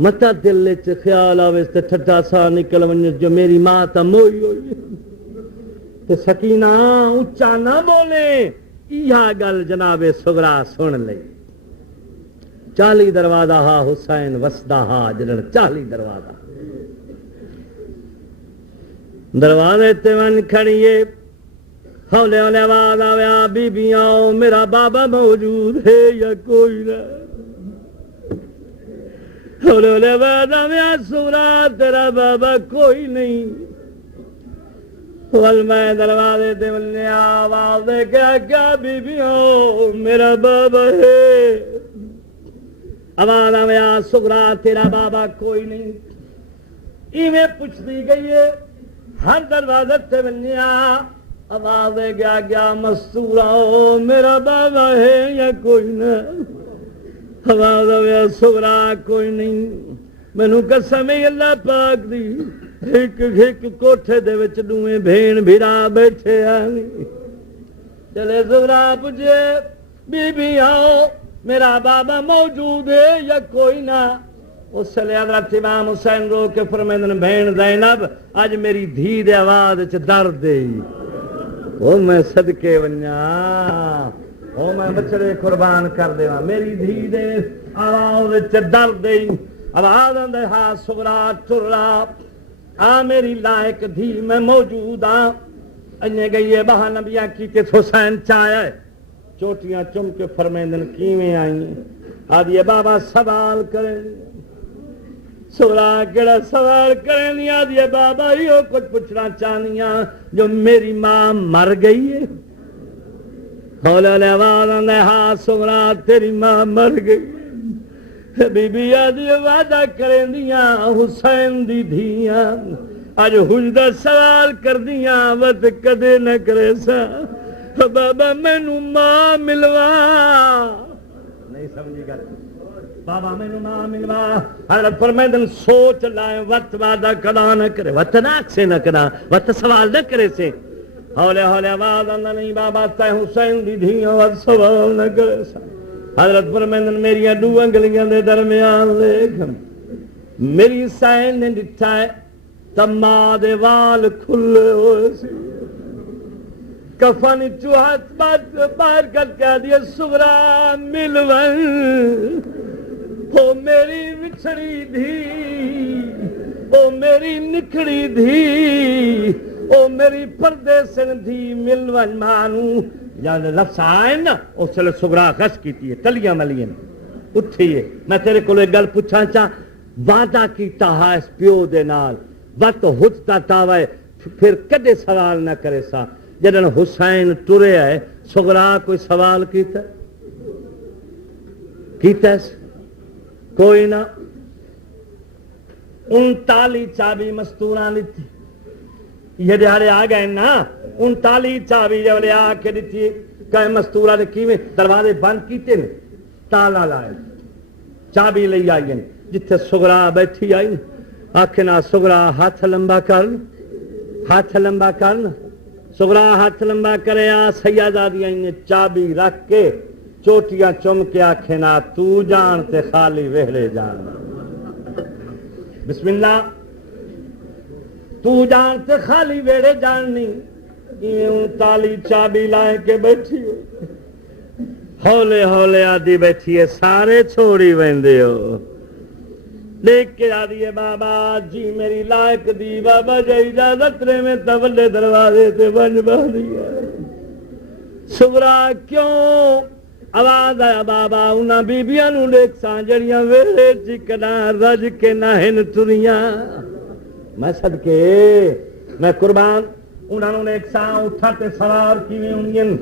متا دل چ خیال آوے تے ٹھٹا سا نکل ونجے جو میری ماں تا موئی ہوئی ہے تے سکینہ اچا نہ بولے، یہ گل جناب صغرا سن لئی، 40 دروازہ ہا حسین وسدا ہا جنن 40 دروازہ، دروازے تے ون کھڑیے ہولے ہولے آواز آیا بی بی آؤ میرا بابا موجود ہے یا کوئی نہ، ہولے ہولے آواز آیا صغرا تیرا بابا کوئی نہیں، ول میں دروازے تے ولے آواز دے کیا بی بی آؤ میرا بابا ہے، آواز آیا صغرا تیرا بابا کوئی نہیں، ایویں پوچھتی گئی ہے ہر دروازے تے ولے آواز گیا مستورا میرا بابا ہے یا کوئی نہ، آواز آیا صغرا کوئی نہیں، مینوں قسم اللہ پاک دی ایک کوٹھے دے وچ دوویں بھین بھرا بیٹھے آنی، چلے صغرا پوچھے بی بی آؤ میرا بابا موجود ہے یا کوئی نہ؟ اس لیے حضرت امام حسین رو کے فرمیندن بہن زینب اج میری دھی دے آواز چ درد ہے او میں صدقے ونجا او میں بچڑے قربان کر دیواں میری دھی دے آواز چ درد ہے آواز آندے ہاں سغرا ٹرا آ میری لائق دھی میں موجود ہاں انہیں گئی ہے بہا نبیاں کی تے حسین چایا ہے چوٹیاں چم کے فرمیندن کیویں آئیں آدھی بابا سوال کریں سورا کیڑا سوال کریں نہیں آدھی بابا یہ کچھ پوچھنا چاہنیاں جو میری ماں مر گئی ہے بولا لے آواز آندے ہاں سورا تیری ماں مر گئی بی بی آدھی وعدہ کریں دیاں حسین دی دھیاں اج حجدہ سوال کر دیاں وقت کدے نہ کرے سا بابا مینو ماں ملوا نہیں سمجھی گل بابا مینو ماں ملوا حضرت فرمیندن سوچ لائے وقت وعدہ کدا نہ کرے وقت نہ سے نہ کرا وقت سوال نہ کرے سے ہولے ہولے آواز آندا نہیں بابا تے حسین دی دھیاں وقت سوال نہ کرے سا حضرت فرمیندن میری دو انگلیاں دے درمیان دیکھ میری سین نے ڈٹھا ہے تما دے وال کھلے ہوئے سی کفن چوہت بات باہر کر کے دیا سغرا ملون او میری وچھڑی دھی او میری نکھڑی دھی او میری پردے سن دھی ملون مانو جب لفظ آئے نا اس لئے سغرا غش کیتی ہے تلیاں ملیاں اٹھی ہے میں تیرے کو ایک گل پوچھا چاہ وعدہ کیتا ہے اس پیو دے نال وقت حجتا تاوے پھر کدے سوال نہ کرے سا جدن حسین ٹرے ہے سغرا کوئی سوال کیتا ہے کوئی نہ 39 چابی مستوراں دیتی یہ دیہڑے آ گئے نا 39 چابی جب آ کے دیتی کہ مستورا نے کیویں دروازے بند کیتے نے تالا لائے چابی لے آئی جتھے سغرا بیٹھی آئی آکھنا سغرا ہاتھ لمبا کر سغرا ہاتھ لمبا کرے آ سیادہ نے چابی رکھ کے چوٹیاں چم کے آکھنا تو جان تے خالی وہڑے جان بسم اللہ تو جان تے خالی وہڑے جاننی یہ 39 چابی لائے کے بیٹھی ہولے ہولے آدھی بیٹھی ہے سارے چھوڑی ویندے ہو دیکھ کے آدھی ہے بابا جی میری لائق دی بابا جی اجازت رے میں تولے دروازے تے بنج دیا سغرا کیوں آواز آیا بابا انہاں بیبیاں نو دیکھ ساں جڑیاں ویلے چکنا رج کے نہ ہن ٹریاں میں صدقے میں قربان انہاں نو دیکھ ساں اٹھا تے سوار کیویں ہونگیں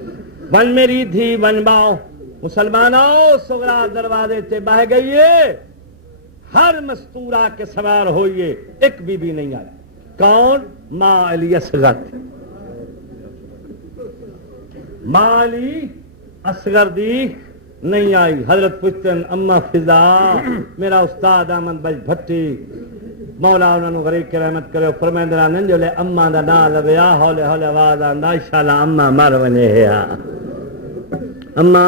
ون میری دھی ون باؤ مسلمانوں سغرا دروازے تے بہ گئی ہے ہر مستورہ کے سوار ہوئیے ایک بی بی نہیں آئی کون ماں علی اصغر ماں علی اصغر دی نہیں آئی حضرت پوچھتن اما فضا میرا استاد احمد بج بھٹی مولا انہوں نے غریق کے رحمت کرے فرمیندرہ نن جو لے اما دا نا لبیا ہولے ہولے آواز آندہ انشاءاللہ اما مر ونے ہے اما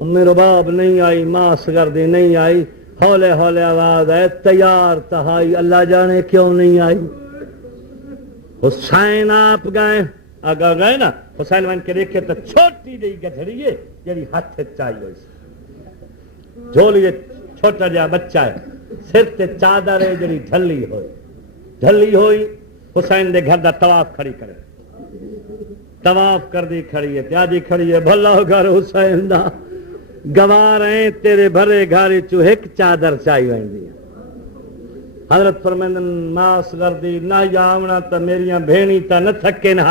امی رباب نہیں آئی ماں اصغر دی نہیں آئی ہولے ہولے آواز ہے تیار تہائی اللہ جانے کیوں نہیں آئی حسین آپ گئے آگا گئے نا حسین وان کے دیکھے تو چھوٹی جی گجھڑی ہے جڑی ہاتھ چاہیے ہوئی جھولی چھوٹا جا بچہ ہے سر تے چادر ہے جڑی ڈھلی ہوئی حسین دے گھر دا طواف کھڑی کرے طواف کر دی کھڑی ہے تیاجی کھڑی ہے بھلا گھر حسین دا گوار ہیں تیرے بھرے گھارے چو ایک چادر چاہی ویندی حضرت فرمیندن ماں اصغر دی نہ جاونا تا میریاں بھینی تا نہ تھکے نہ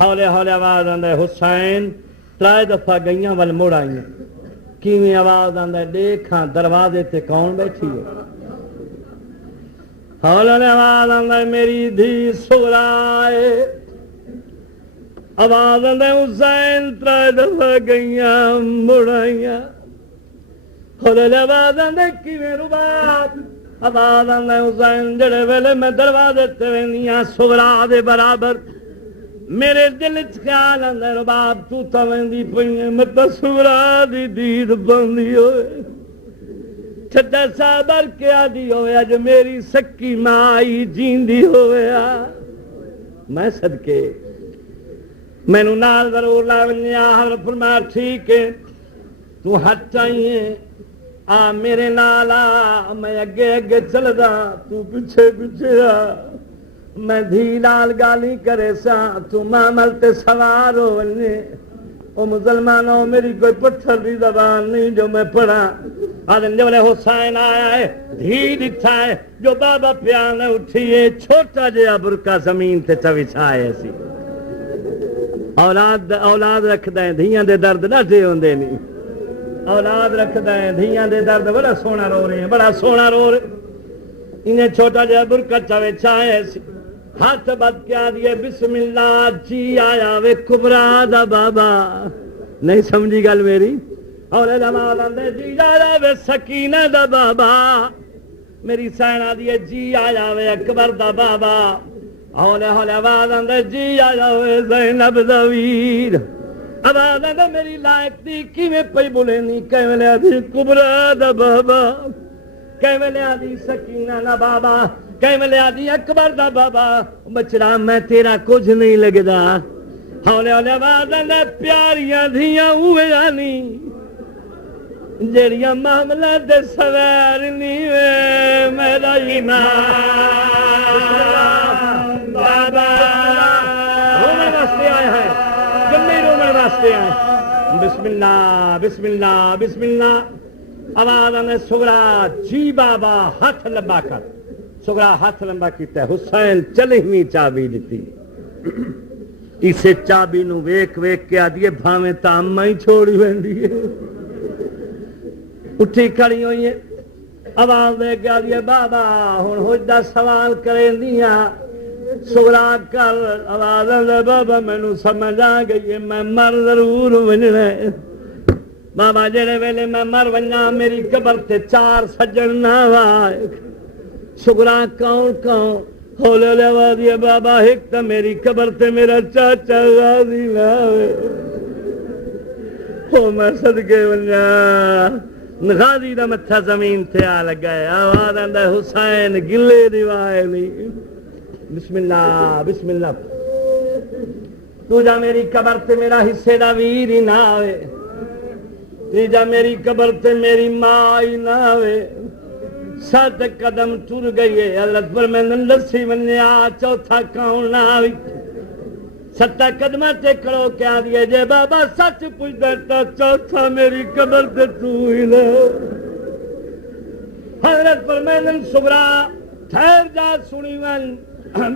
ہولے ہولے آواز آندہ حسین ترائے دفعہ گئیاں وال مڑ آئیاں کیویں آواز آندہ دیکھاں دروازے تے کون بیٹھی ہے ہولے ہولے آواز آندہ میری دھی سغرائے آواز آندہ حسین ترائے دفعہ گئیاں مڑ آئیاں ہولے ہولے آواز آندہ کیویں ربات آواز آندہ حسین جڑے ویلے میں دروازے تے ویندیاں سغرا دے برابر میرے دل چ خیال آندا رباب تو تاویندی پئی میں تصورا دی دید بندی ہوئے چھٹا صابر کے آدھی ہوئے اج میری سکی مائی جیندی ہوئے میں صدقے مینو نال ضرور لا ونیا حضرت فرمایا ٹھیک ہے تو ہٹ چاہیے آ میرے نال آ میں اگے اگے چلدا تو پیچھے پیچھے آ میں دھی نال گالی کرے سا تو معامل تے سوار ہو ونجے او مسلمانوں میری کوئی پتھر دی زبان نہیں جو میں پڑھا آدم جب حسین آیا ہے دھی دکھتا ہے جو بابا پیانے اٹھیے چھوٹا جہا برقع زمین تے چوچھائے سی اولاد رکھدا ہے دھیاں دے درد ڈاڈے ہوندے نہیں اولاد رکھدا ہے دھیاں دے درد بڑا سونا رو رہے ہیں بڑا سونا رو رہے انہیں چھوٹا جہا برقع چوچھائے سی ہاتھ بد کیا دیے بسم اللہ جی آیا وے کبرا دا بابا نہیں سمجھی گل میری اور دے جی آیا وے سکینہ دا بابا میری سینا دیے جی آیا وے اکبر دا بابا ہولے ہولے آواز آندے جی آیا وے زینب دا ویر آواز آندے میری لائق دی کیویں پئی بولینی کیویں لیا دی کبرا دا بابا کیویں لیا دی سکینہ دا بابا کیویں لیا دی اکبر دا بابا بچڑا میں تیرا کچھ نہیں لگدا ہولے ہولے آواز آندے پیاریاں دھیاں اوے آنی جڑیاں معاملہ دے سویر نہیں وے میرا ایمان بابا رومن واسطے آیا ہے جمعی رومن واسطے آئے بسم اللہ بسم اللہ بسم اللہ آواز آنے سغرا جی بابا ہاتھ لمبا کر سغرا ہاتھ لمبا کیتا ہے حسین چلے ہوئی چابی دیتی اسے چابی نو ویک ویک کے آدھیے بھاویں تامہ ہی چھوڑی ویندی ہے اٹھی کھڑی ہوئی ہے آواز دے کے آدھیے بابا ہن حجدہ سوال کریں دیا سغرا کر آواز دے بابا میں نو سمجھ آ گئی ہے میں مر ضرور ونجنا ہے بابا جڑے ویلے میں مر ونجا میری قبر تے 4 سجن نہ وائے سغرا کون کون ہولے لے آوازیے بابا ایک تا میری قبر تے میرا چاچا غازی نہ ہوئے او میں صدقے ونجا غازی دا متھا زمین تے آ لگا ہے آواز آندا حسین گلے دیوائے نہیں بسم اللہ بسم اللہ تو جا میری قبر تے میرا حصے دا ویر ہی نہ ہوئے تو جا میری قبر تے میری ماں ہی نہ ہوئے 7 قدم ٹر گئی ہے اللہ پر میں نندسی منیا چوتھا کون نہ ہوئی 7 قدم تے کھڑو کیا دیے جے بابا سچ پوچھ دیتا چوتھا میری قبر تے تو ہی نہ حضرت پر میں نن صبرا ٹھہر جا سنی من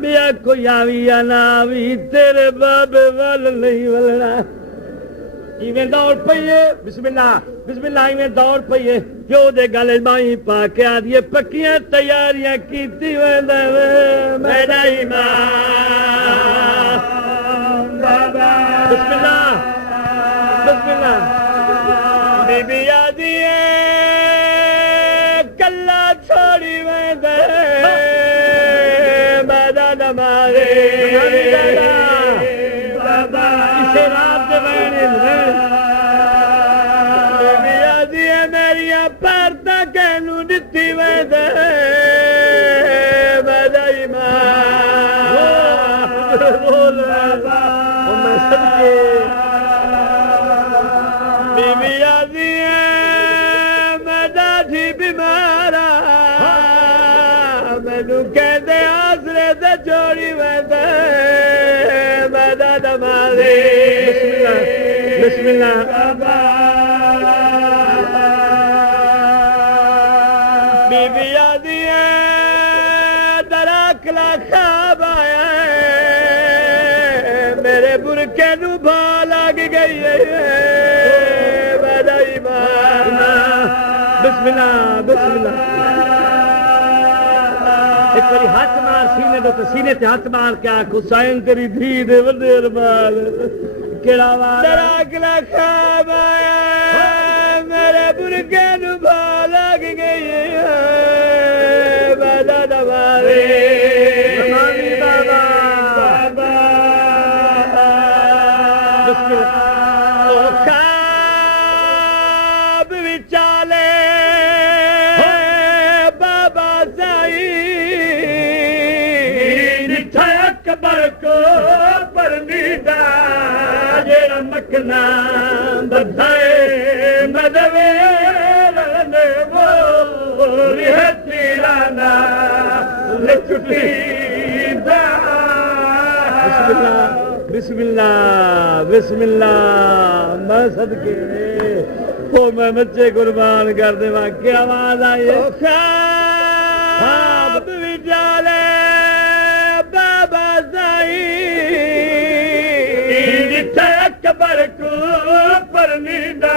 بیا کوئی آوی یا نہ آوی تیرے بابے وال نہیں ولنا ایویں دوڑ پئیے بسم اللہ ایویں دوڑ پئیے پیو دے گل بائی پا کے آدھیے پکیاں تیاریاں کیتی ویندا وے میرا ایمان بابا بسم اللہ بی بی آدھیے کلا چھوڑی ویندا میرا نمارے بابا اسے رات وینے بسم اللہ بی بی آدھی ہے دراکلا خواب آیا ہے میرے برکے نو بھا لگ گئی ہے میرا ایمان بسم اللہ ایک باری ہاتھ مار سینے دو تو سینے تے ہاتھ مار کے آنکھ حسین تیری دھی دے ودیر مال کیڑا وار دراکلا خواب آیا میرے برکے نو بھا لگ گئی ہے بابا دمارے بابا اکبر کو پرنیدا جڑا مکنا بدھائے مدوے رنے وہ تیرانا لچٹی دا بسم اللہ بسم اللہ میں صدقے وہ میں بچے قربان کر دے واقعی آواز آئی خواب وچالے بابا سائی جتھے اکبر کو پرنیدا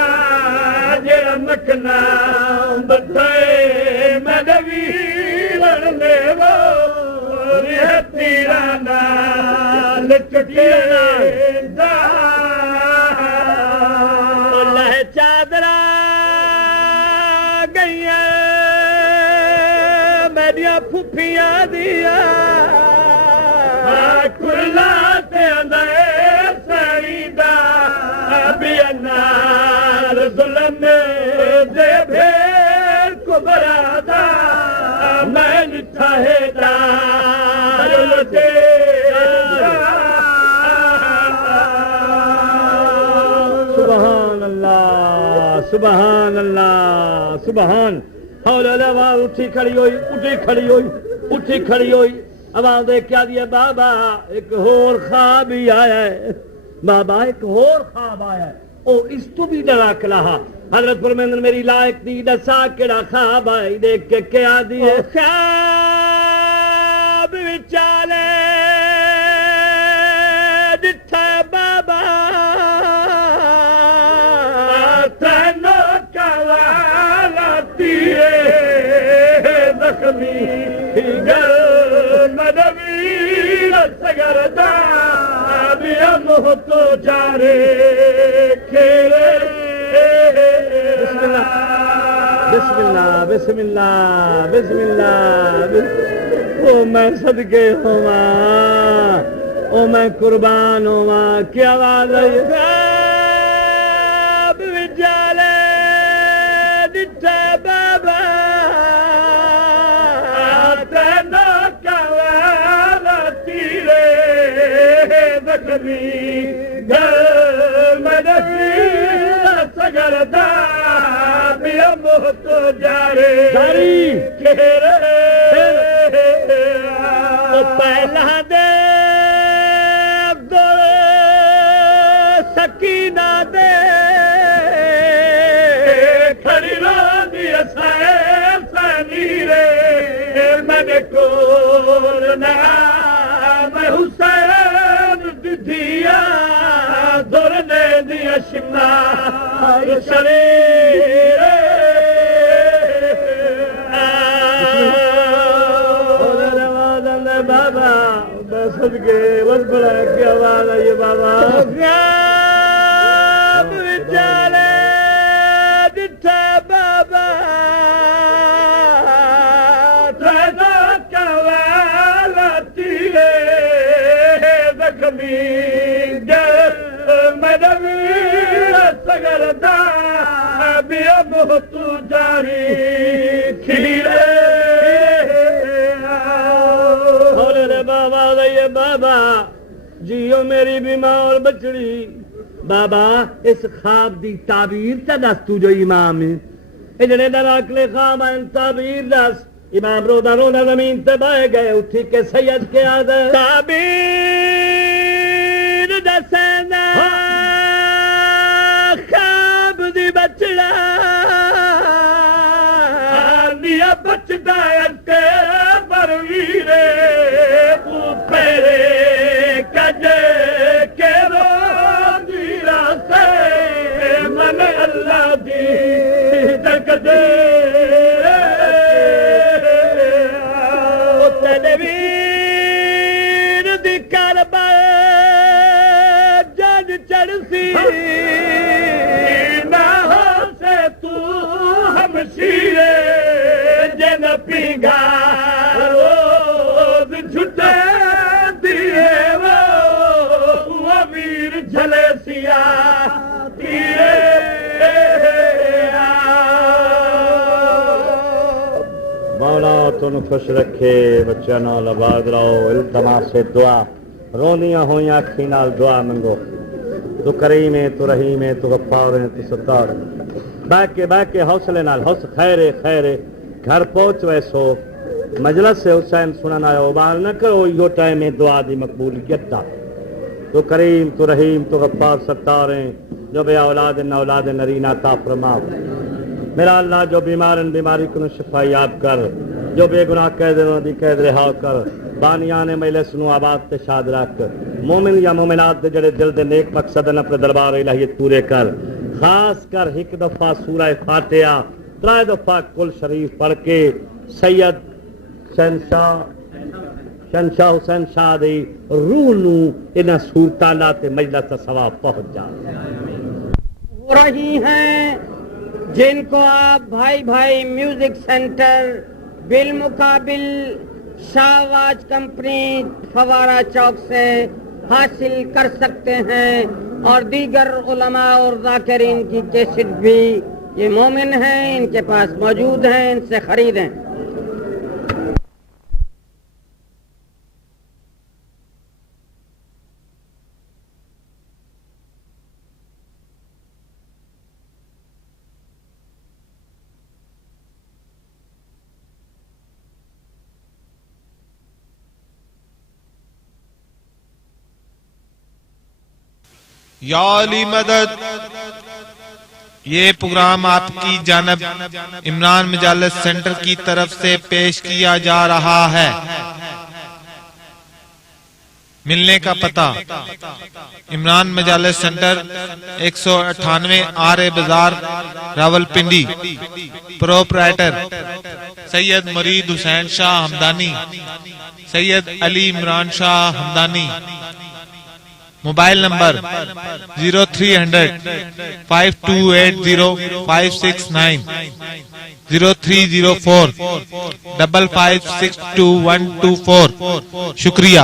جڑا مکھنا بدھائے مدوی لڑنے وہ تیرانا لچٹی دا لہ چادرہ گئیاں میریاں پھپھیاں دیا کلا تے اندے سڑیدا بیانار ظلم دے بھیر کو برادا میں نٹھا ہے دا سبحان اللہ سبحان اللہ سبحان حول آواز اٹھی کھڑی ہوئی اٹھی کھڑی ہوئی آواز دیکھ کیا دیا بابا ایک اور خواب ہی آیا ہے بابا ایک اور خواب آیا ہے او اس تو بھی ڈرا کلا حضرت فرمیندن میری لائق دی دسا کیڑا خواب آئی دیکھ کے کیا دیے خواب وچالے دٹھا بابا تینو کوالا تیرے زخمی گر مدوی سگردہ بیا موہ تو جارے کھیرے بسم اللہ بسم اللہ بسم اللہ او میں صدقے ہوا او میں قربان ہوا کیا آواز ہے خواب وچالے دٹھا بابا تینو کوالا تیرے زخمی گر مدوی سگردہ بیا موہ تو جارے کھیرے پہلا دے عبدال سکینہ دے کھڑی رو دیا سینی رے من کول نام حسین دیا دورنے دیا شمنا شریر بابا میں صدقے بس بڑا کیا آواز ہے یہ بابا خواب وچالے دٹھا بابا تینو کوالا تیرے زخمی گر مدوی سگردہ بیا موہ تو جاری کھیرے بابا یہ بابا جیو میری بھی ماں اور بچڑی بابا اس خواب دی تعبیر تا دس تو جو امام ہے اے جڑے دراکلے خواب آئیں تعبیر دس امام رودا رودا زمین تے بائے گئے اٹھی کے سید کے آدھے تعبیر دسنا خواب دی بچڑا دیا بچدا اکے برویرے پیرے کجے کے رو دیرا سے من اللہ دی دک دے تدبیر دی کربل جج چڑسی نہ ہو سے تو ہمشیرے جن پیگا روز جھٹے دیے وہ ویر جھلے سیا تیرے مولا تن خوش رکھے بچہ نال آباد رہو التماس سے دعا روندیاں ہوئیاں اکھی نال دعا منگو تو کریم ہے تو رحیم ہے تو غفار ہے تو ستار ہے بہ کے حوصلے نال خیر گھر پہنچ ویسو مجلس سے حسین سنن آیا بال نہ کرو یہ ٹائم ہے دعا دی مقبولیت دا تو کریم تو رحیم تو غفار ستار ہیں جو بے اولاد نہ اولاد نرینہ عطا فرما میرا اللہ جو بیماری کو شفا یاب کر جو بے گناہ قیدوں دی قید رہا کر بانیان مجلس نو آباد تے شاد رکھ مومن یا مومنات دے جڑے دل دے نیک مقصد نے اپنے دربار الہیت پورے کر خاص کر ایک دفعہ سورہ فاتحہ 3 دفعہ کل شریف پڑھ کے سید شہنشاہ حسین شاہ دی روح نو انہاں صورتاں تے مجلس دا ثواب پہنچ جا ہو رہی ہیں جن کو آپ بھائی میوزک سینٹر بالمقابل شاہ واج کمپنی فوارہ چوک سے حاصل کر سکتے ہیں اور دیگر علماء اور ذاکرین کی کیسٹ بھی یہ مومن ہیں ان کے پاس موجود ہیں ان سے خریدیں یا علی مدد یہ پروگرام آپ کی جانب عمران مجالس سینٹر کی طرف سے پیش کیا جا رہا ہے ملنے کا پتہ عمران مجالس سینٹر 198 آرے بازار راولپنڈی پروپرائٹر سید مرید حسین شاہ ہمدانی سید علی عمران شاہ ہمدانی موبائل نمبر 0300 5280 569 0304 5562 124 شکریہ